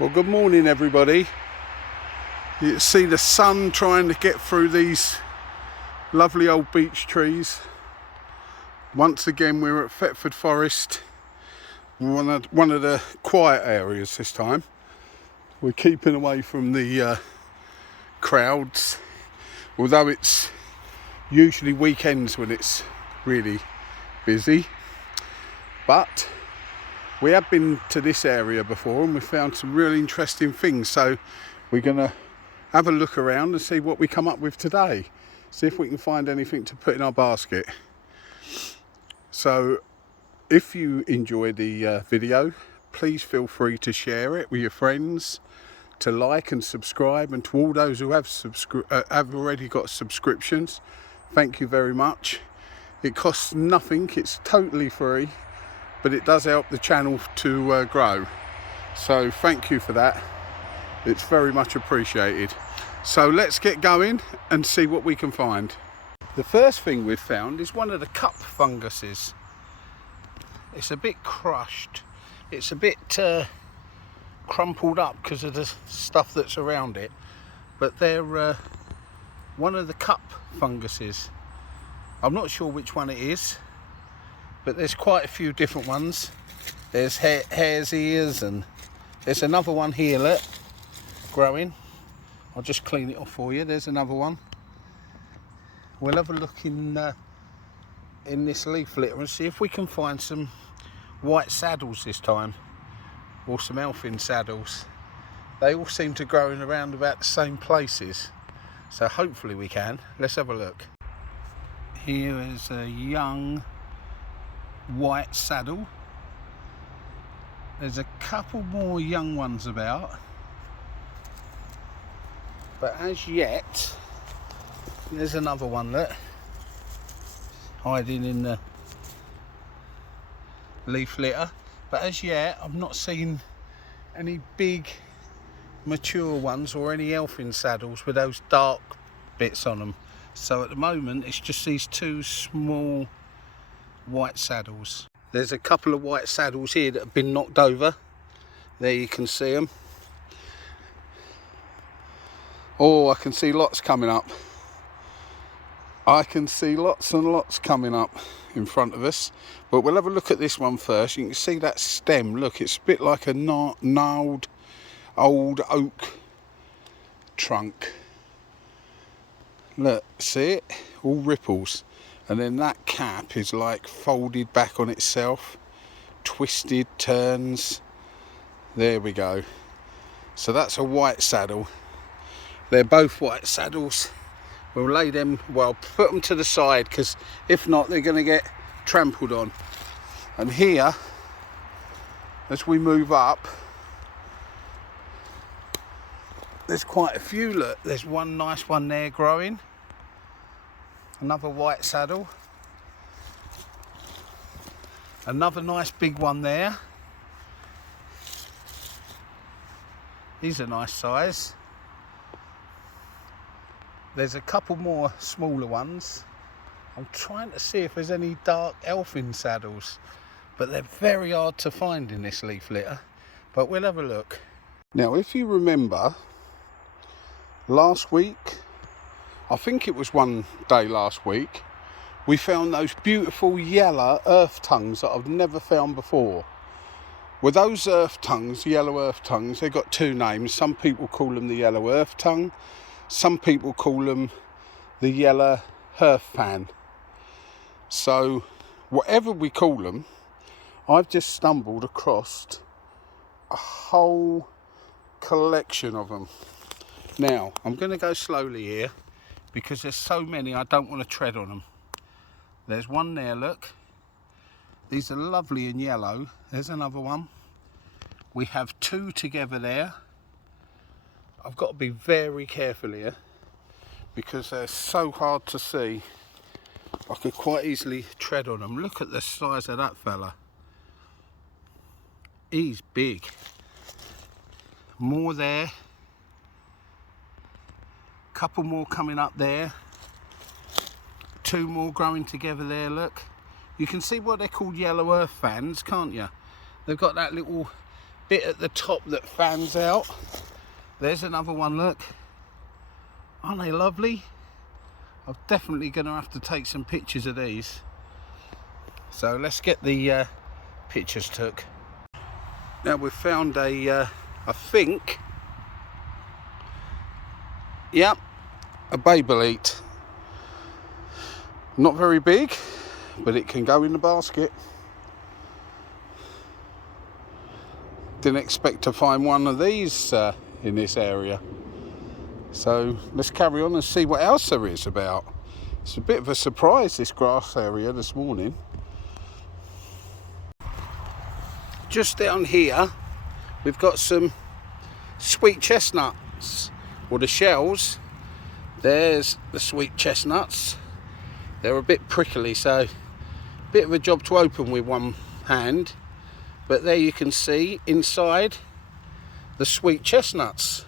Well, good morning everybody. You can see the sun trying to get through these lovely old beech trees. Once again we're at Thetford Forest, one of the quiet areas this time. We're keeping away from the crowds, although it's usually weekends when it's really busy. But we have been to this area before and we found some really interesting things, so we're going to have a look around and see what we come up with today. See if we can find anything to put in our basket. So if you enjoy the video, please feel free to share it with your friends, to like and subscribe, and to all those who have already got subscriptions, thank you very much. It costs nothing, it's totally free, but it does help the channel to grow. So thank you for that. It's very much appreciated. So let's get going and see what we can find. The first thing we've found is one of the cup funguses. It's a bit crushed. It's a bit crumpled up because of the stuff that's around it. But they're one of the cup funguses. I'm not sure which one it is, but there's quite a few different ones. There's hare's ears, and there's another one here, look, growing. I'll just clean it off for you. There's another one. We'll have a look in this leaf litter and see if we can find some white saddles this time, or some elfin saddles. They all seem to grow in around about the same places, so hopefully we can. Let's have a look. Here is a young white saddle. There's a couple more young ones about, but as yet, there's another one that hiding in the leaf litter, but as yet I've not seen any big mature ones or any elfin saddles with those dark bits on them. So at the moment it's just these two small white saddles. There's a couple of white saddles here that have been knocked over. There you can see them. Oh, I can see lots coming up. I can see lots and lots coming up in front of us. But we'll have a look at this one first. You can see that stem. Look, it's a bit like a gnarled old oak trunk. Look, see it? All ripples. And then that cap is like folded back on itself, twisted, turns. There we go. So that's a white saddle. They're both white saddles. We'll lay them, well, put them to the side, because if not they're going to get trampled on. And here, as we move up, there's quite a few. Look, there's one nice one there growing. Another white saddle. Another nice big one there. These are nice size. There's a couple more smaller ones. I'm trying to see if there's any dark elfin saddles, but they're very hard to find in this leaf litter, but we'll have a look. Now, if you remember, last week, I think it was one day last week, we found those beautiful yellow earth tongues that I've never found before. Well, those earth tongues, yellow earth tongues, they've got two names. Some people call them the yellow earth tongue. Some people call them the yellow earth fan. So, whatever we call them, I've just stumbled across a whole collection of them. Now, I'm going to go slowly here, because there's so many I don't want to tread on them. There's one there, look. These are lovely in yellow. There's another one. We have two together there. I've got to be very careful here, because they're so hard to see. I could quite easily tread on them. Look at the size of that fella. He's big. More there. Couple more coming up there. Two more growing together there, look. You can see what they're called yellow earth fans, can't you? They've got that little bit at the top that fans out. There's another one, look. Aren't they lovely? I'm definitely going to have to take some pictures of these. So let's get the pictures took. Now we've found a, I think, yep, a Babylit. Not very big, but it can go in the basket. Didn't expect to find one of these in this area. So let's carry on and see what else there is about. It's a bit of a surprise, this grass area this morning. Just down here, we've got some sweet chestnuts, or the shells. There's the sweet chestnuts. They're a bit prickly, so a bit of a job to open with one hand. But there you can see inside the sweet chestnuts.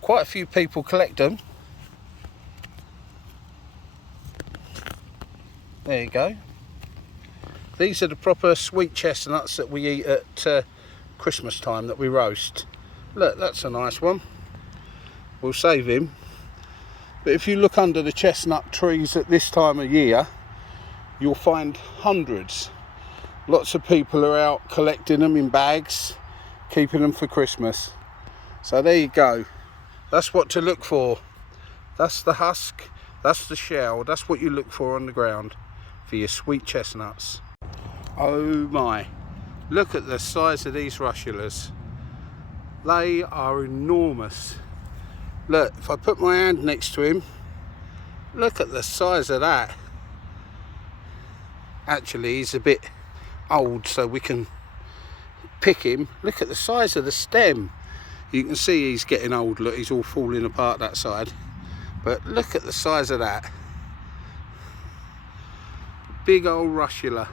Quite a few people collect them. There you go. These are the proper sweet chestnuts that we eat at Christmas time, that we roast. Look, that's a nice one. We'll save him. But if you look under the chestnut trees at this time of year, you'll find hundreds. Lots of people are out collecting them in bags, keeping them for Christmas. So there you go. That's what to look for. That's the husk, that's the shell, that's what you look for on the ground for your sweet chestnuts. Oh my, look at the size of these russulas. They are enormous. Look, if I put my hand next to him, look at the size of that. Actually, he's a bit old, so we can pick him. Look at the size of the stem. You can see he's getting old. Look, he's all falling apart that side. But look at the size of that. Big old russula.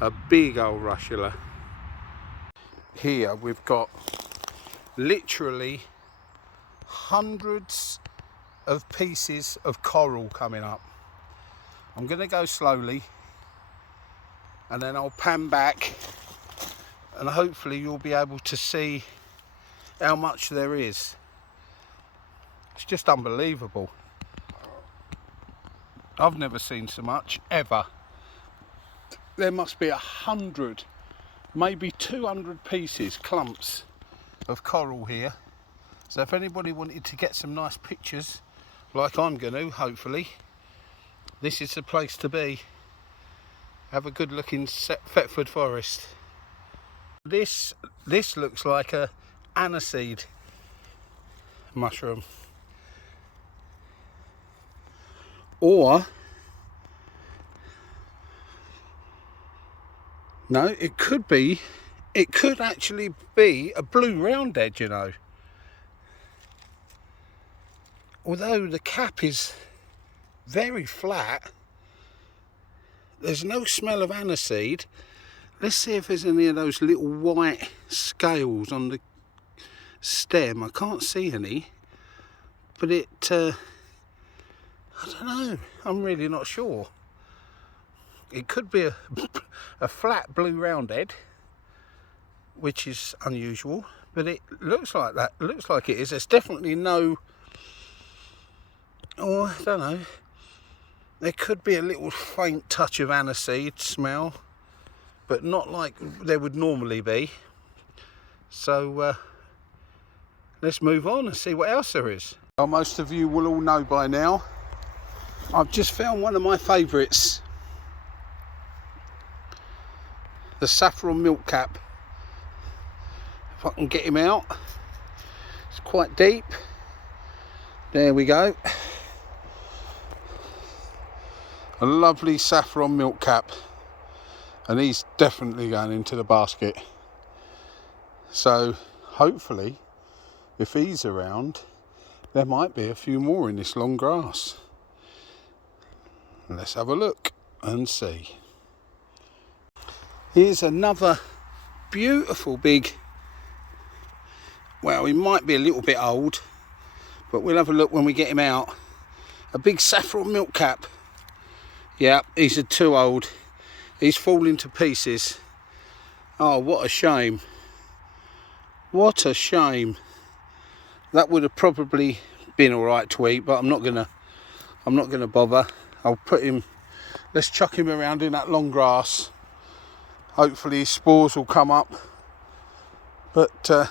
A big old russula. Here we've got literally hundreds of pieces of coral coming up. I'm going to go slowly and then I'll pan back and hopefully you'll be able to see how much there is. It's just unbelievable. I've never seen so much ever. There must be 100, maybe 200 pieces, clumps of coral here. So if anybody wanted to get some nice pictures, like I'm going to, hopefully, this is the place to be. Have a good look in Thetford Forest. This looks like a aniseed mushroom. Or, no, it could actually be a blue roundhead, you know. Although the cap is very flat, there's no smell of aniseed. Let's see if there's any of those little white scales on the stem. I can't see any, but I don't know, I'm really not sure. It could be a flat blue roundhead, which is unusual, but it looks like that. It looks like it is. There's definitely no, I don't know. There could be a little faint touch of aniseed smell, but not like there would normally be. So let's move on and see what else there is. Well, most of you will all know by now, I've just found one of my favourites. The Saffron milk cap. If I can get him out. It's quite deep. There we go. A lovely saffron milk cap. And he's definitely going into the basket. So hopefully, if he's around, there might be a few more in this long grass. Let's have a look and see. Here's another beautiful big, well, he might be a little bit old, but we'll have a look when we get him out. A big saffron milk cap. Yeah, he's too old. He's falling to pieces. Oh, what a shame. What a shame. That would have probably been all right to eat, but I'm not gonna bother. I'll put him. Let's chuck him around in that long grass. Hopefully his spores will come up. But that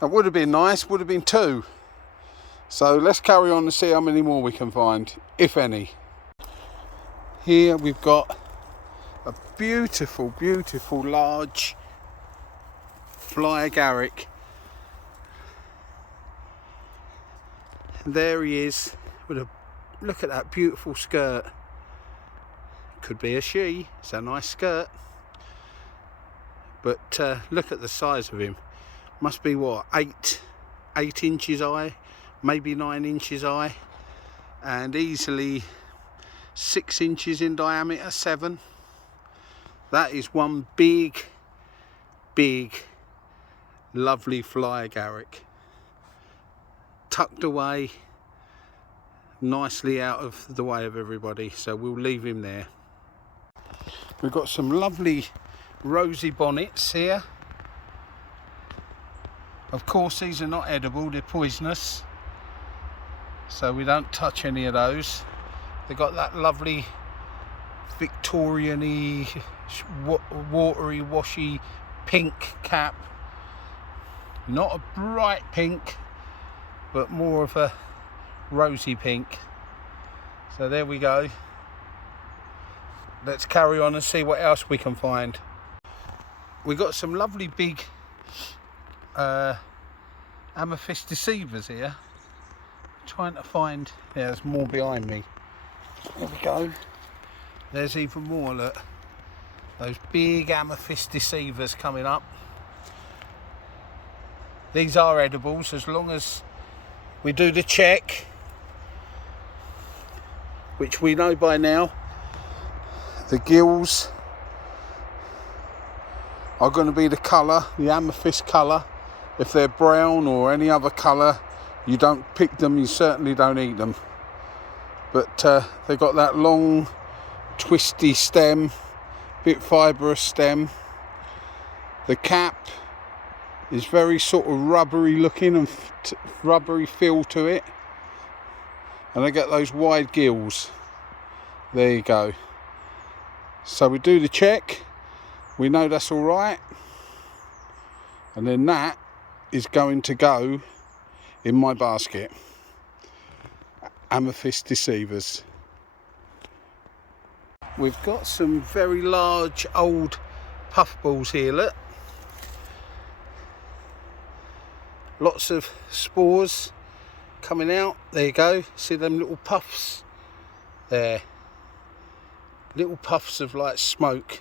would have been nice. Would have been 2. So let's carry on and see how many more we can find, if any. Here we've got a beautiful, beautiful large fly agaric. And there he is with a look at that beautiful skirt. Could be a she. It's a nice skirt. But look at the size of him. Must be what, 8 inches high, maybe 9 inches high, and easily 6 inches in diameter, 7. That is one big, lovely fly agaric, tucked away nicely out of the way of everybody, so we'll leave him there. We've got some lovely rosy bonnets here. Of course these are not edible, they're poisonous, so we don't touch any of those. They've got that lovely Victorian-y, watery, washy pink cap. Not a bright pink, but more of a rosy pink. So there we go. Let's carry on and see what else we can find. We got some lovely big Amethyst deceivers here. Trying to find, yeah, there's more behind me. There we go. There's even more, look. Those big Amethyst deceivers coming up. These are edibles as long as we do the check, which we know by now. The gills are going to be the colour, the amethyst colour. If they're brown or any other colour, you don't pick them, you certainly don't eat them. But they've got that long, twisty stem, bit fibrous stem. The cap is very sort of rubbery looking and rubbery feel to it. And they get those wide gills. There you go. So we do the check, we know that's all right, and then that is going to go in my basket. Amethyst deceivers. We've got some very large old puffballs here, look. Lots of spores coming out. There you go, see them little puffs there. Little puffs of like smoke.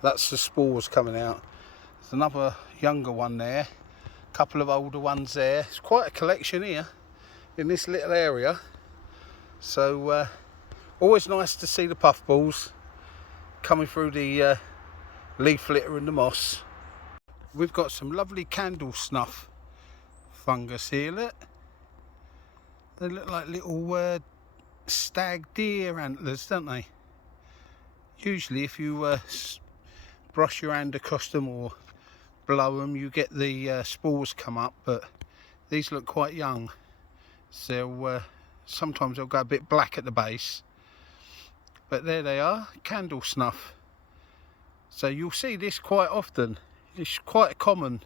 That's the spores coming out. There's another younger one there, a couple of older ones there. It's quite a collection here in this little area. So always nice to see the puffballs coming through the leaf litter and the moss. We've got some lovely candle snuff fungus here, look. They look like little stag deer antlers, don't they? Usually if you brush your hand across them or blow them, you get the spores come up, but these look quite young. So sometimes they'll go a bit black at the base. But there they are, candle snuff. So you'll see this quite often. It's quite a common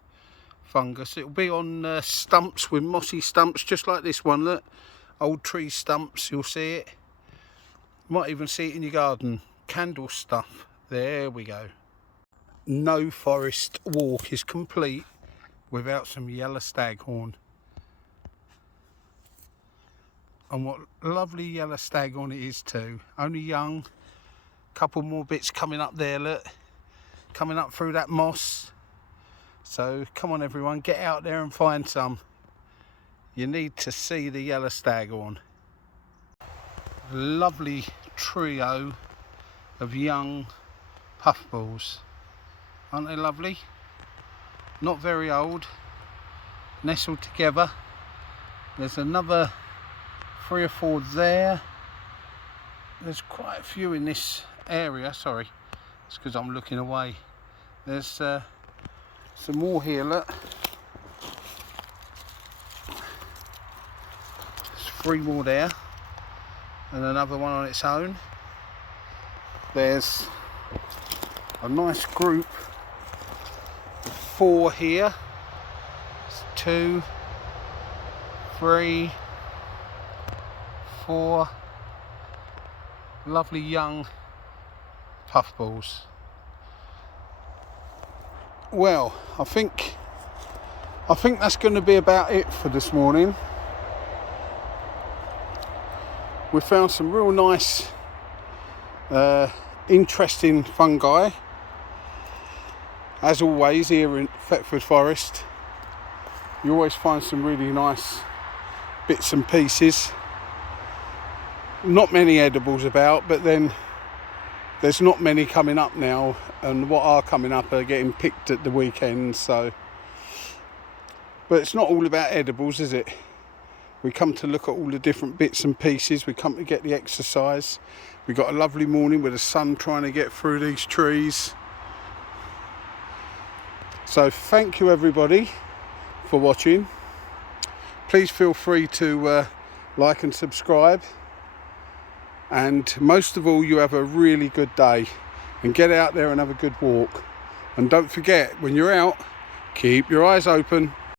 fungus. It'll be on stumps with mossy stumps, just like this one, look. Old tree stumps, you'll see it. You might even see it in your garden. Candle stuff. There we go. No forest walk is complete without some yellow staghorn. And what lovely yellow staghorn it is too. Only young. Couple more bits coming up there, look. Coming up through that moss. So come on everyone, get out there and find some. You need to see the yellow staghorn. Lovely trio of young puffballs. Aren't they lovely? Not very old. Nestled together. There's another 3 or 4 there. There's quite a few in this area. Sorry, it's because I'm looking away. There's Some more here, look. There's 3 more there, and another one on its own. There's a nice group of 4 here. It's 2, 3, 4 lovely young puffballs. Well, I think that's going to be about it for this morning. We found some real nice interesting fungi, as always. Here in Thetford Forest you always find some really nice bits and pieces. Not many edibles about, but then there's not many coming up now, and what are coming up are getting picked at the weekend. So, but it's not all about edibles, is it? We come to look at all the different bits and pieces. We come to get the exercise. We got a lovely morning with the sun trying to get through these trees. So thank you everybody for watching. Please feel free to like and subscribe. And most of all, you have a really good day, and get out there and have a good walk. And don't forget, when you're out, keep your eyes open.